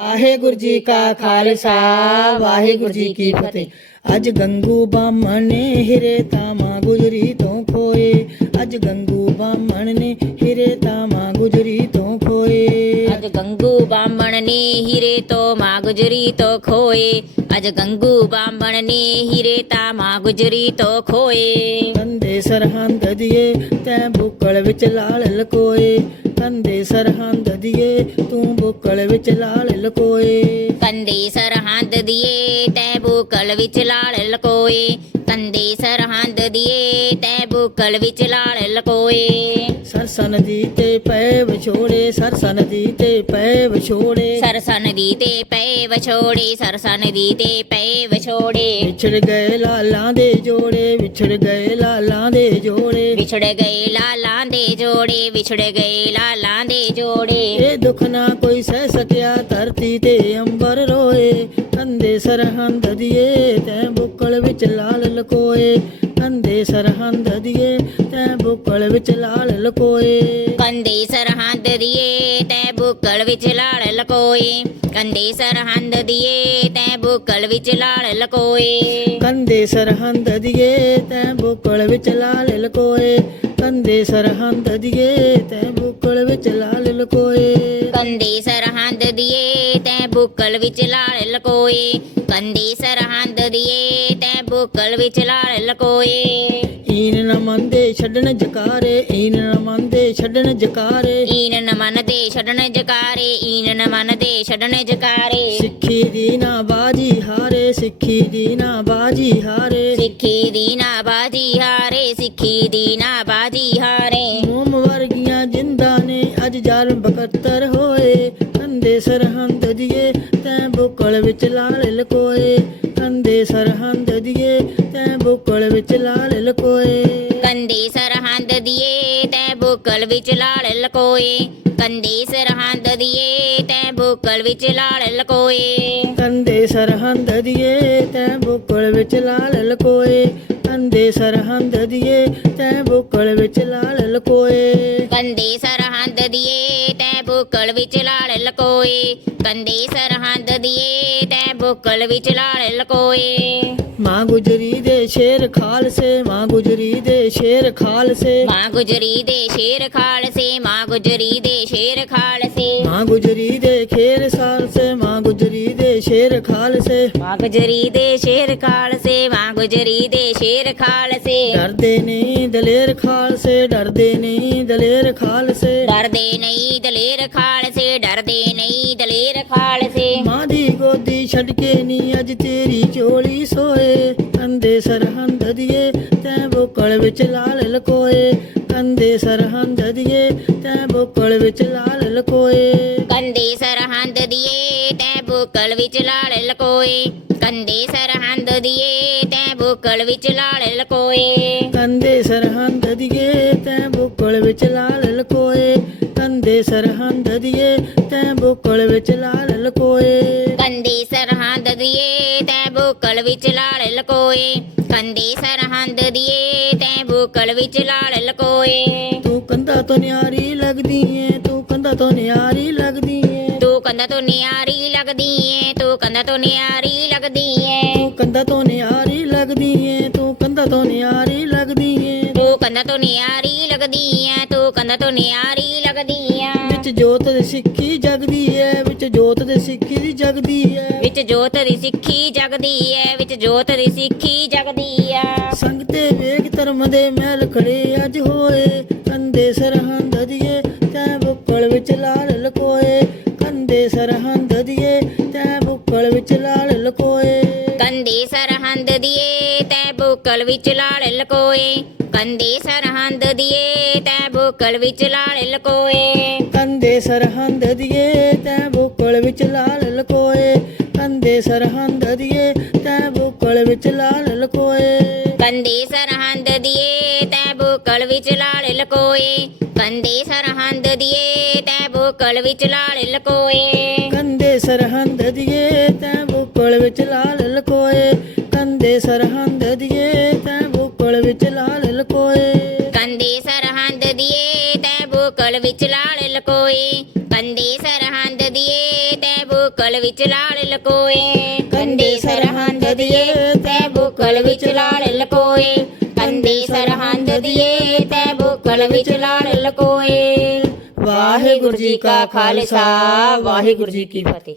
ਵਾਹਿਗੁਰੂ ਜੀ ਕਾ ਖਾਲਸਾ ਵਾਹਿਗੁਰੂ ਜੀ ਕੀ ਫਤਿਹ। ਅੱਜ ਗੰਗੂ ਬਾਮਣ ਨੇ ਹਿਰੇ ਤਾਮਾ ਗੁਜਰੀ ਤੋਂ ਖੋਏ। ਅੱਜ ਗੰਗੂ ਬਾਮਣ ਨੇ ਹਿਰੇ ਤਾਮਾ ਗੁਜਰੀ ਤੋਂ ਖੋਏ। ਅੱਜ ਗੰਗੂ ਬਾਮਣ ਨੇ ਹੀਰੇ ਤੋਂ ਮਾਂ ਗੁਜਰੀ ਤੋਂ ਖੋਏ। ਅੱਜ ਗੰਗੂ ਬਾਮਣ ਨੇ ਹੀਰੇ ਤਾਂ ਮਾਂ ਗੁਜਰੀ ਤੋਂ ਖੋਏ। ਕੰਦੇ ਸਰਹੰਦ ਦੀਏ ਤੈਂ ਬੁੱਕਲ ਵਿੱਚ ਲਾਲ ਲਕੋਏ। ਕੰਦੇ ਸਰਹੰਦ ਦੀਏ ਤੂੰ ਬੁੱਕਲ ਵਿੱਚ ਲਾਲ ਲਕੋਏ। ਕੰਦੇ ਸਰਹੰਦ ਦੀਏ ਤੈ ਬੁਕਲ ਵਿੱਚ ਲਾਲ ਲਕੋਏ। ਕੰਦੇ ਸਰਹੰਦ ਦੀਏ ਤੈ ਬੁਕਲ ਵਿੱਚ ਲਾਲ ਲਕੋਏ। ਸਰਸਾ ਨਦੀ ਤੇ ਪਏ ਵਿਛੋੜੇ ਸਰਸਾ ਨਦੀ ਤੇ ਪਏ ਵਿਛੋੜੇ। ਸਰਸਾ ਨਦੀ ਤੇ ਪਏ ਵਿਛੋੜੇ ਸਰਸਾ ਨਦੀ ਤੇ ਪਏ ਵਿਛੋੜੇ। ਵਿਛੜ ਗਏ ਲਾਲਾਂ ਦੇ ਜੋੜੇ ਵਿਛੜ ਗਏ ਲਾਲਾਂ ਦੇ ਜੋੜੇ। ਵਿਛੜ ਗਏ ਲਾਲਾਂ ਦੇ ਜੋੜੇ ਵਿਛੜ ਗਏ ਲਾਲਾਂ ਦੇ ਜੋੜੇ। ਇਹ ਦੁੱਖ ਨਾ ਕੋਈ ਸਹਿ ਸਕਿਆ ਧਰਤੀ ਤੇ ਅੰਬਰ ਰੋਏ। ਕੰਦੇ ਸਰਹੰਦ ਦੀਏ ਤੈਂ ਬੁੱਕਲ ਵਿੱਚ ਲਾਲ ਲਕੋਏ। ਕੰਦੇ ਸਰਹੰਦ ਦੀਏ ਤੈਂ ਬੁੱਕਲ ਵਿੱਚ ਲਾਲ ਲਕੋਏ। ਕੰਦੇ ਸਰਹੰਦ ਦੀਏ ਤੈ ਬੁਕਲ ਵਿੱਚ ਲਾਲ ਲਕੋਏ। ਕੰਦੇ ਸਰਹੰਦ ਦੀਏ ਤੈ ਬੁਕਲ ਵਿੱਚ ਲਾਲ ਲਕੋਏ। ਕੰਦੇ ਸਰਹੰਦ ਦੀਏ ਤੈਂ ਬੁੱਕਲ ਵਿੱਚ ਲਾਲ ਲਕੋਏ। ਕੰਦੇ ਸਰਹੰਦ ਦੀਏ ਤੈਂ ਬੁੱਕਲ ਵਿੱਚ ਲਾਲ ਲਕੋਏ। ਕੰਦੇ ਸਰਹੰਦ ਦੀਏ ਬੁਕਲ ਵਿੱਚ ਲਾਲ ਲਕੋਏ। ਕੰਦੇ ਸਰਹੰਦ ਦੀਏ ਤੈ ਬੁਕਲ ਵਿੱਚ ਲਾਲ ਲਕੋਏ। ਈਨ ਨ ਮੰਦੇ ਛੱਡਣ ਜਕਾਰੇ ਈਨ ਨ ਮੰਦੇ ਛੱਡਣ ਜਕਾਰੇ। ਈਨ ਨ ਮੰਨਦੇ ਛੱਡਣ ਜਕਾਰੇ ਈਨ ਨ ਮੰਨਦੇ ਛੱਡਣ ਜਕਾਰੇ। ਸਿੱਖੀ ਦੀ ਨਾ ਬਾਜੀ ਹਾਰੇ ਸਿੱਖੀ ਦੀ ਨਾ ਬਾਜੀ ਹਾਰੇ। ਸਿੱਖੀ ਦੀ ਨਾ ਬਾਜੀ ਹਾਰੇ ਸਿੱਖੀ ਦੀ ਨਾ ਬਾਜੀ ਹਾਰੇ। ਮੋਮ ਵਰਗੀਆਂ ਜਿੰਦਾਂ ਨੇ ਅੱਜ ਜ਼ਾਲਮ ਬਕਤਰ ਸਰਹੰਦ ਦੀਏ ਤੈਂ ਬੁੱਕਲ ਵਿੱਚ ਲਾਲ ਲਕੋਏ। ਕੰਦੇ ਸਰਹੰਦ ਦੀਏ ਤੈਂ ਬੁੱਕਲ ਵਿੱਚ ਲਾਲ ਲਕੋਏ। ਕੰਦੇ ਸਰਹੰਦ ਦੀਏ ਤੈ ਬੁਕਲ ਵਿੱਚ ਲਾਲ ਲਕੋਏ ਕੰਦੇ ਸਰਹੰਦ ਦੀਏ ਤੈ ਬੁਕਲ ਵਿੱਚ ਲਾਲ ਲਕੋਏ। ਕੰਦੇ ਸਰਹੰਦ ਦੀਏ ਤੈਂ ਬੁੱਕਲ ਵਿੱਚ ਲਾਲ ਲਕੋਏ। ਕੰਦੇ ਸਰਹੰਦ ਦੀਏ ਤੈਂ ਬੁੱਕਲ ਵਿੱਚ ਲਾਲ ਲਕੋਏ। ਕੰਦੇ ਸਰਹੰਦ ਦੀਏ ਤੈ ਬੁਕਲ ਵਿੱਚ ਲਾਲ ਲਕੋਏ। ਕੰਦੇ ਸਰਹੰਦ ਦੀਏ ਤੈ ਬੁਕਲ ਵਿੱਚ ਲਾਲ ਲਕੋਏ। ਮਾਂ ਗੁਜਰੀ ਦੇ ਸ਼ੇਰ ਖਾਲਸੇ ਮਾਂ ਗੁਜਰੀ ਦੇ ਸ਼ੇਰ ਖਾਲਸੇ। ਮਾਂ ਗੁਜਰੀ ਦੇ ਸ਼ੇਰ ਖਾਲਸੇ ਮਾਂ ਗੁਜਰੀ ਦੇ ਸ਼ੇਰ ਖਾਲਸੇ। ਮਾਂ ਗੁਜਰੀ ਦੇ ਖੇਰ ਸਾਲਸੇ ਮਾਂ ਗੁਜਰੀ ਦੇ ਸ਼ੇਰ ਖਾਲਸੇ। ਮਾਂ ਗੁਜਰੀ ਦੇ ਸ਼ੇਰ ਖਾਲਸੇ ਮਾਂ ਗੁਜਰੀ ਦੇ ਸ਼ੇਰ ਖਾਲਸੇ। ਡਰਦੇ ਨਹੀਂ ਦਲੇਰ ਖਾਲਸੇ ਡਰਦੇ ਨਹੀਂ ਦਲੇਰ ਖਾਲਸੇ। ਡਰਦੇ ਨਹੀਂ ਦਲੇਰ ਖਾਲਸੇ ਡਰਦੇ ਨਹੀਂ ਦਲੇਰ ਖਾਲਸੇ। ਮਾਂ ਦੀ ਗੋਦੀ ਛੱਡ ਕੇ ਨਹੀਂ ਅੱਜ ਤੇਰੀ ਝੋਲੀ ਸੋਏ। ਕੰਦੇ ਸਰਹੰਦ ਦੀਏ ਤੈਂ ਬੁੱਕਲ ਵਿੱਚ ਲਾਲ ਲਕੋਏ। ਕੰਦੇ ਸਰਹੰਦ ਦੀਏ ਤੈਂ ਬੁੱਕਲ ਵਿੱਚ ਲਾਲ ਲਕੋਏ। ਕੰਦੇ ਸਰਹੰਦ ਦੀਏ ਤੈ ਬੁਕਲ ਵਿੱਚ ਲਾਲ ਲਕੋਏ। ਕੰਦੇ ਸਰਹੰਦ ਦੀਏ ਤੈ ਬੁਕਲ ਵਿੱਚ ਲਾਲ ਲਕੋਏ। ਕੰਦੇ ਸਰਹੰਦ ਦੀਏ ਤੈਂ ਬੁੱਕਲ ਵਿੱਚ ਲਾਲ ਲਕੋਏ। ਕੰਦੇ ਸਰਹੰਦ ਦੀਏ ਤੈਂ ਬੁੱਕਲ ਵਿੱਚ ਲਾਲ ਲਕੋਏ। ਕੰਦੇ ਸਰਹੰਦ ਦੀਏ ਤੈ ਬੁਕਲ ਵਿੱਚ ਲਾਲ ਲਕੋਏ। ਕੰਦੇ ਸਰਹੰਦ ਦੀਏ ਤੈ ਬੁਕਲ ਵਿੱਚ ਲਾਲ ਲਕੋਏ। ਤੂੰ ਕੰਧਾ ਤੋਂ ਨਿਆਰੀ ਲੱਗਦੀ ਏ ਤੂੰ ਕੰਧਾ ਤੋਂ ਨਿਆਰੀ ਲੱਗਦੀ ਏ। ਤੂੰ ਕੰਦਾ ਤੋਂ ਨਿਆਰੀ ਲੱਗਦੀ ਏ ਤੂੰ ਕੰਦਾ ਤੋਂ ਨਿਆਰੀ ਲੱਗਦੀ ਏ। ਤੂੰ ਕੰਧਾ ਤੋਂ ਨਿਆਰੀ ਲੱਗਦੀ ਏ ਤੂੰ ਕੰਧਾ ਤੋਂ ਨਿਆਰੀ ਲੱਗਦੀ ਏ। ਤੂੰ ਕੰਦਾ ਤੋਂ ਨਿਆਰੀ ਲੱਗਦੀ ਏ ਤੂੰ ਕੰਦਾ ਤੋਂ ਨਿਆਰੀ ਲੱਗਦੀ ਵਿੱਚ ਜੋਤ ਦੇ ਸਿੱਖੀ ਜਗਦੀ ਏ ਵਿੱਚ ਜੋਤ ਦੇ ਸਿੱਖੀ ਦੀ ਜਗਦੀ ਏ ਵਿੱਚ ਜੋਤ ਦੀ ਸਿੱਖੀ ਜਗਦੀ ਏ ਵਿੱਚ ਜੋਤ ਦੀ ਸਿੱਖੀ ਜਗਦੀ ਏ ਸੰਗ ਤੇ ਵੇਖ ਧਰਮ ਦੇ ਮਹਿਲ ਖੜੇ ਅੱਜ ਹੋਏ ਕੰਦੇ ਸਰਹੰਦ ਸਰਹੰਦ ਦੀਏ ਤੈ ਬੁਕਲ ਵਿੱਚ ਲਾਲ ਲਕੋਏ। ਕੰਦੇ ਸਰਹੰਦ ਦੀਏ ਤੈ ਬੁਕਲ ਵਿੱਚ ਲਾਲ ਲਕੋਏ। ਕੰਦੇ ਸਰਹੰਦ ਦੀਏ ਤੈਂ ਬੁੱਕਲ ਵਿੱਚ ਲਾਲ ਲਕੋਏ। ਕੰਦੇ ਸਰਹੰਦ ਦੀਏ ਤੈਂ ਬੁੱਕਲ ਵਿੱਚ ਲਾਲ ਲਕੋਏ। ਕੰਦੇ ਸਰਹੰਦ ਦੀਏ ਤੈ ਬੁਕਲ ਵਿੱਚ ਲਾਲ ਲਕੋਏ। ਕੰਦੇ ਸਰਹੰਦ ਦੀਏ ਤੈ ਬੁਕਲ ਵਿੱਚ ਲਾਲ ਲਕੋਏ। ਕੰਦੇ ਸਰਹੰਦ ਦੀਏ ਤੈਂ ਬੁੱਕਲ ਵਿੱਚ ਲਾਲ ਲਕੋਏ। ਕੰਦੇ ਸਰਹੰਦ ਦੀਏ ਤੈਂ ਬੁੱਕਲ ਵਿੱਚ ਲਾਲ ਲਕੋਏ। ਕੰਦੇ ਸਰਹੰਦ ਦੀਏ ਤੈ ਬੁਕਲ ਵਿੱਚ ਲਾਲ ਲਕੋਏ। ਕੰਦੇ ਸਰਹੰਦ ਦੀਏ ਤੈ ਬੁਕਲ ਵਿੱਚ ਲਾਲ ਲਕੋਏ। ਕੰਦੇ ਸਰਹੰਦ ਦੀਏ ਤੈ ਬੁੱਕਲ ਵਿੱਚ ਲਾਲ ਲਕੋਏ। ਕੰਦੇ ਸਰਹੰਦ ਦੀਏ ਤੈ ਬੁੱਕਲ ਵਿੱਚ ਲਾਲ ਲਕੋਏ। ਵਾਹਿਗੁਰੂ ਜੀ ਕਾ ਖਾਲਸਾ ਵਾਹਿਗੁਰੂ ਜੀ ਕੀ ਫਤਿਹ।